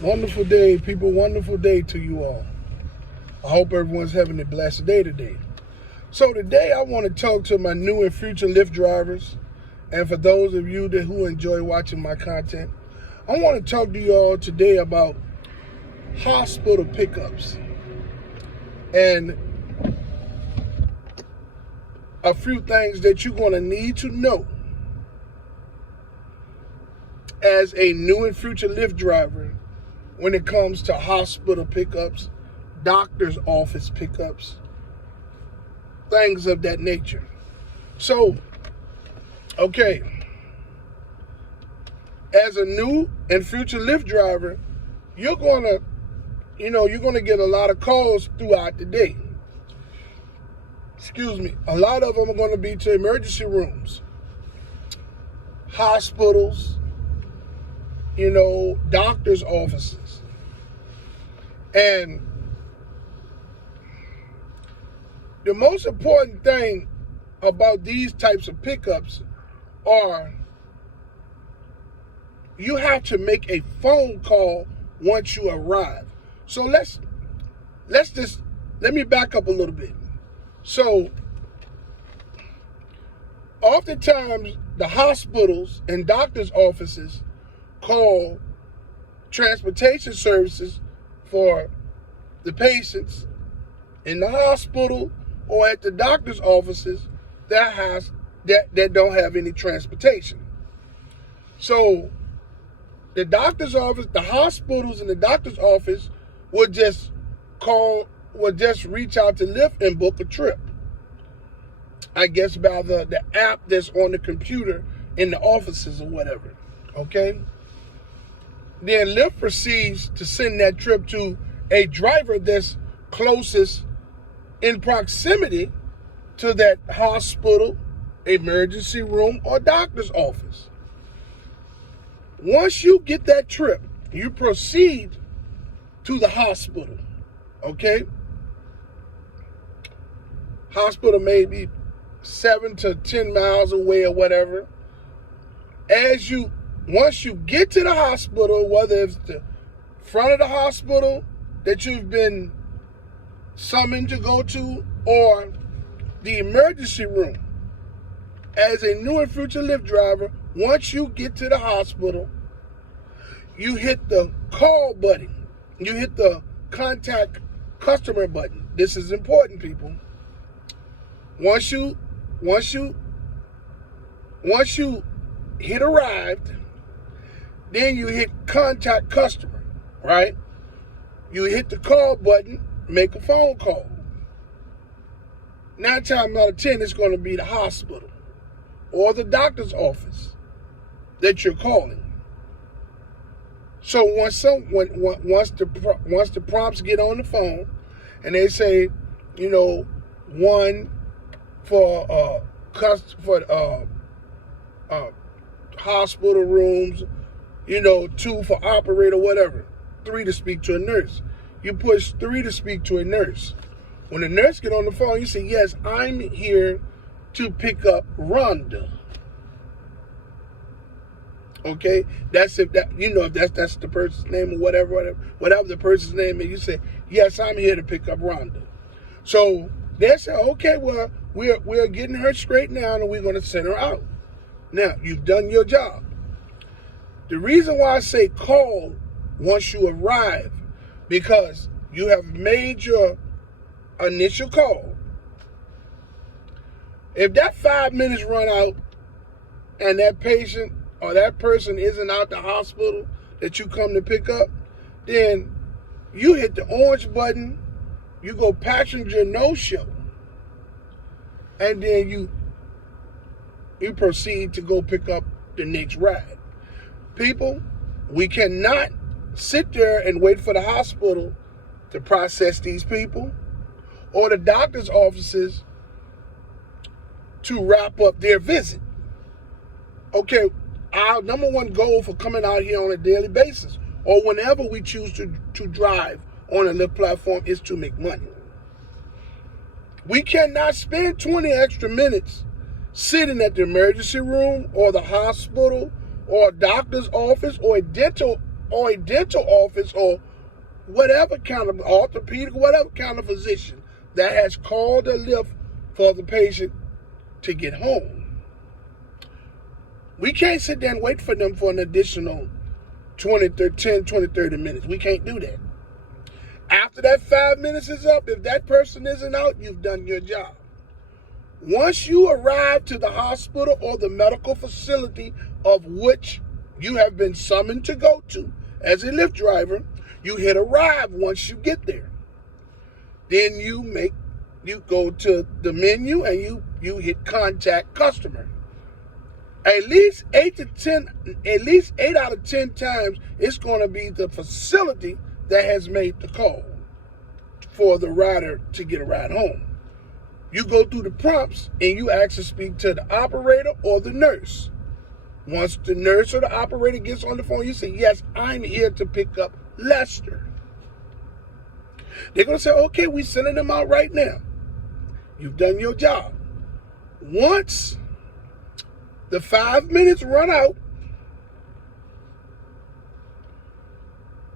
Wonderful day, people. Wonderful day to you all. I hope everyone's having a blessed day today. So today I want to talk to my new and future Lyft drivers, and for those of you who enjoy watching my content, I want to talk to you all today about hospital pickups and a few things that you're going to need to know as a new and future Lyft driver when it comes to hospital pickups, doctor's office pickups, things of that nature. So, okay, as a new and future Lyft driver, you're gonna get a lot of calls throughout the day. A lot of them are going to be to emergency rooms, hospitals, doctor's offices. And the most important thing about these types of pickups are you have to make a phone call once you arrive. So let me back up a little bit. So oftentimes the hospitals and doctor's offices call transportation services for the patients in the hospital or at the doctor's offices that don't have any transportation. So the doctor's office, the hospitals and the doctor's office would just reach out to Lyft and book a trip. I guess by the app that's on the computer in the offices or whatever. Okay? Then Lyft proceeds to send that trip to a driver that's closest in proximity to that hospital, emergency room, or doctor's office. Once you get that trip, you proceed to the hospital. Okay? Hospital may be 7 to 10 miles away or whatever. Once you get to the hospital, whether it's the front of the hospital that you've been summoned to go to or the emergency room, as a new and future Lyft driver, once you get to the hospital, you hit the call button. You hit the contact customer button. This is important, people. Once you hit arrived, then you hit contact customer, right? You hit the call button, make a phone call. 9 times out of 10, it's going to be the hospital or the doctor's office that you're calling. So once the prompts get on the phone and they say, 1 for hospital rooms, 2 for operator, whatever, 3 to speak to a nurse. You push 3 to speak to a nurse. When the nurse get on the phone, you say, yes, I'm here to pick up Rhonda. Okay, that's if that's the person's name or whatever the person's name is. You say, yes, I'm here to pick up Rhonda. So they say, okay, well, we're getting her straight now and we're going to send her out. Now, you've done your job. The reason why I say call once you arrive, because you have made your initial call. If that 5 minutes run out and that patient or that person isn't out the hospital that you come to pick up, then you hit the orange button, you go passenger no-show, and then you proceed to go pick up the next ride. People, we cannot sit there and wait for the hospital to process these people or the doctor's offices to wrap up their visit. Okay, our number one goal for coming out here on a daily basis or whenever we choose to drive on a Lyft platform is to make money. We cannot spend 20 extra minutes sitting at the emergency room or the hospital or a doctor's office or a dental or a dental office or whatever kind of orthopedic, whatever kind of physician that has called a lift for the patient to get home. We can't sit there and wait for them for an additional 10, 20, 30 minutes. We can't do that. After that 5 minutes is up, if that person isn't out, you've done your job. Once you arrive to the hospital or the medical facility of which you have been summoned to go to as a Lyft driver, you hit arrive once you get there. Then you go to the menu and you hit contact customer. At least 8 out of 10 times, it's going to be the facility that has made the call for the rider to get a ride home. You go through the prompts and you ask to speak to the operator or the nurse. Once the nurse or the operator gets on the phone, you say, yes, I'm here to pick up Lester. They're going to say, okay, we're sending them out right now. You've done your job. Once the 5 minutes run out,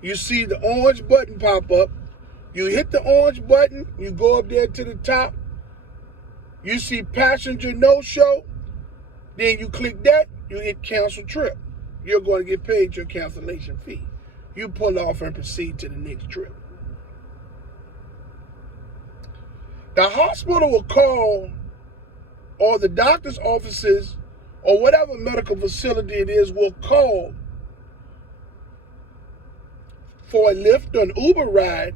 you see the orange button pop up. You hit the orange button. You go up there to the top. You see passenger no-show. Then you click that. You hit cancel trip. You're going to get paid your cancellation fee. You pull off and proceed to the next trip. The hospital will call, or the doctor's offices, or whatever medical facility it is, will call for a Lyft or an Uber ride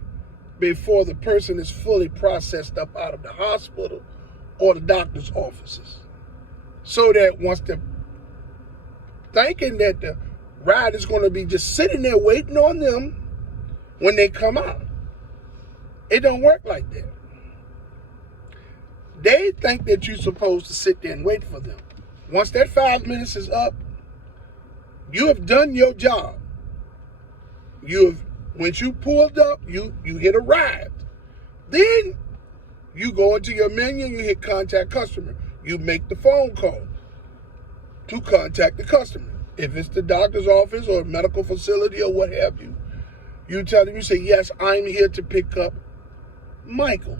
before the person is fully processed up out of the hospital or the doctor's offices. So that once they're thinking that the ride is going to be just sitting there waiting on them when they come out. It don't work like that. They think that you're supposed to sit there and wait for them. Once that 5 minutes is up, you have done your job. Once you pulled up, you hit arrived. Then you go into your menu and you hit contact customer. You make the phone call to contact the customer. If it's the doctor's office or medical facility or what have you, you tell them, you say, yes, I'm here to pick up Michael.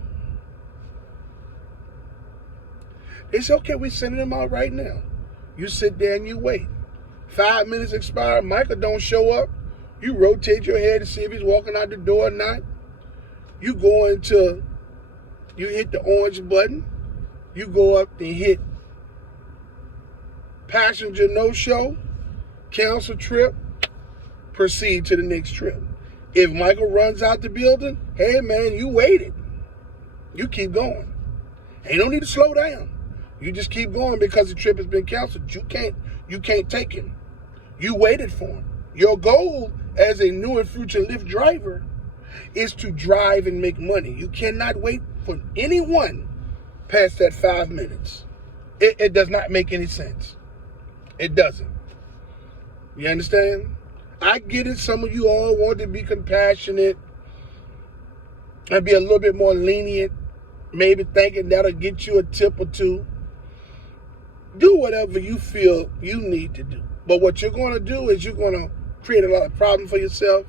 They say, okay, we're sending him out right now. You sit there and you wait. 5 minutes expire, Michael don't show up. You rotate your head to see if he's walking out the door or not. You hit the orange button. You go up and hit passenger no-show, cancel trip, proceed to the next trip. If Michael runs out the building, hey man, you waited. You keep going. Ain't no need to slow down. You just keep going because the trip has been canceled. You can't take him. You waited for him. Your goal as a new and future Lyft driver is to drive and make money. You cannot wait for anyone past that 5 minutes. It does not make any sense. It doesn't. You understand? I get it. Some of you all want to be compassionate and be a little bit more lenient, maybe thinking that'll get you a tip or two. Do whatever you feel you need to do. But what you're going to do is you're going to create a lot of problems for yourself.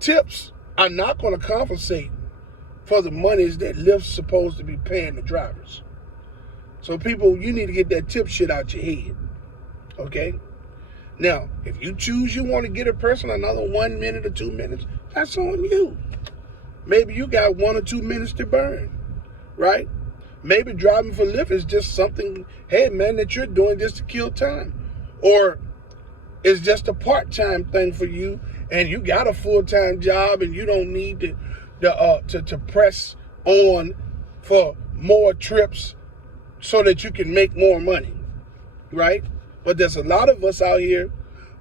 Tips are not going to compensate for the monies that Lyft's supposed to be paying the drivers. So people, you need to get that tip shit out your head. Okay? Now, if you choose you want to get a person another 1 minute or 2 minutes, that's on you. Maybe you got 1 or 2 minutes to burn, right? Maybe driving for Lyft is just something, hey man, that you're doing just to kill time. Or it's just a part-time thing for you and you got a full-time job and you don't need to press on for more trips so that you can make more money, right? But there's a lot of us out here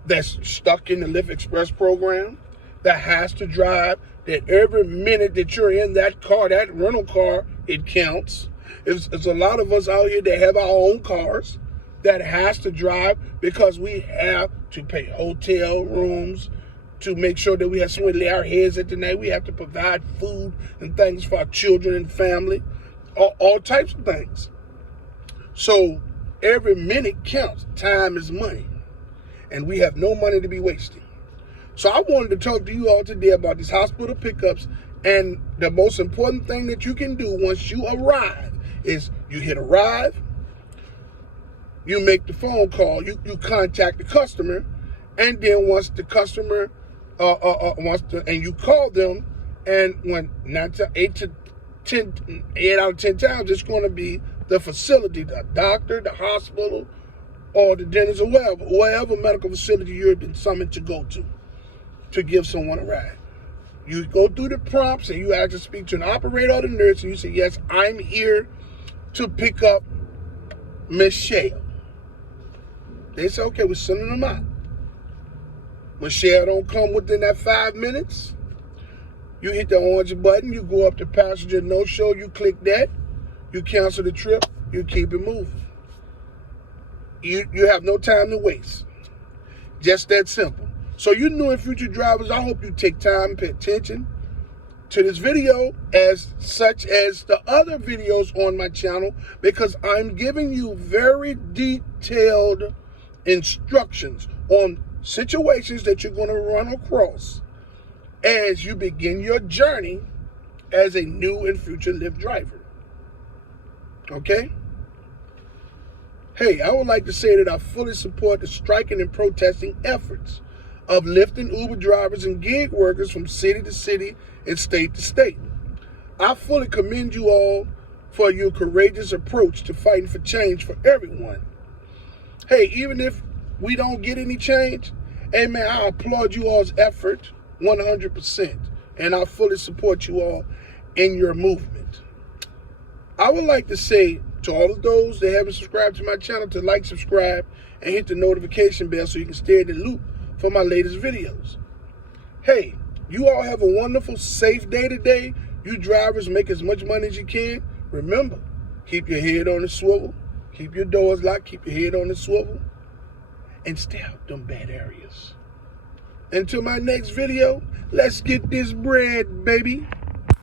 that's stuck in the Lyft Express program that has to drive, that every minute that you're in that car, that rental car, it counts. There's a lot of us out here that have our own cars that has to drive because we have to pay hotel rooms to make sure that we have somewhere to lay our heads at the night. We have to provide food and things for our children and family, all types of things. So every minute counts. Time is money. And we have no money to be wasting. So I wanted to talk to you all today about these hospital pickups, and the most important thing that you can do once you arrive is you hit arrive, you make the phone call, you contact the customer, and then once the customer and you call them, and when 8 out of 10 times it's going to be the facility, the doctor, the hospital, or the dentist, or wherever medical facility you've been summoned to go to give someone a ride. You go through the prompts and you ask to speak to an operator or the nurse, and you say, yes, I'm here to pick up Miss Shell. They say, okay, we're sending them out. When Shell don't come within that 5 minutes, you hit the orange button, you go up to passenger no-show, you click that, you cancel the trip, you keep it moving. You have no time to waste. Just that simple. So you new and future drivers, I hope you take time and pay attention to this video as such as the other videos on my channel, because I'm giving you very detailed instructions on situations that you're going to run across as you begin your journey as a new and future Lyft driver. Okay? Hey, I would like to say that I fully support the striking and protesting efforts of Lyft and Uber drivers and gig workers from city to city and state to state. I fully commend you all for your courageous approach to fighting for change for everyone. Hey, even if we don't get any change, hey man, I applaud you all's effort 100%, and I fully support you all in your movement. I would like to say to all of those that haven't subscribed to my channel to like, subscribe, and hit the notification bell so you can stay in the loop for my latest videos. Hey, you all have a wonderful, safe day today. You drivers make as much money as you can. Remember, keep your head on the swivel, keep your doors locked, keep your head on the swivel, and stay out them bad areas. Until my next video, let's get this bread, baby.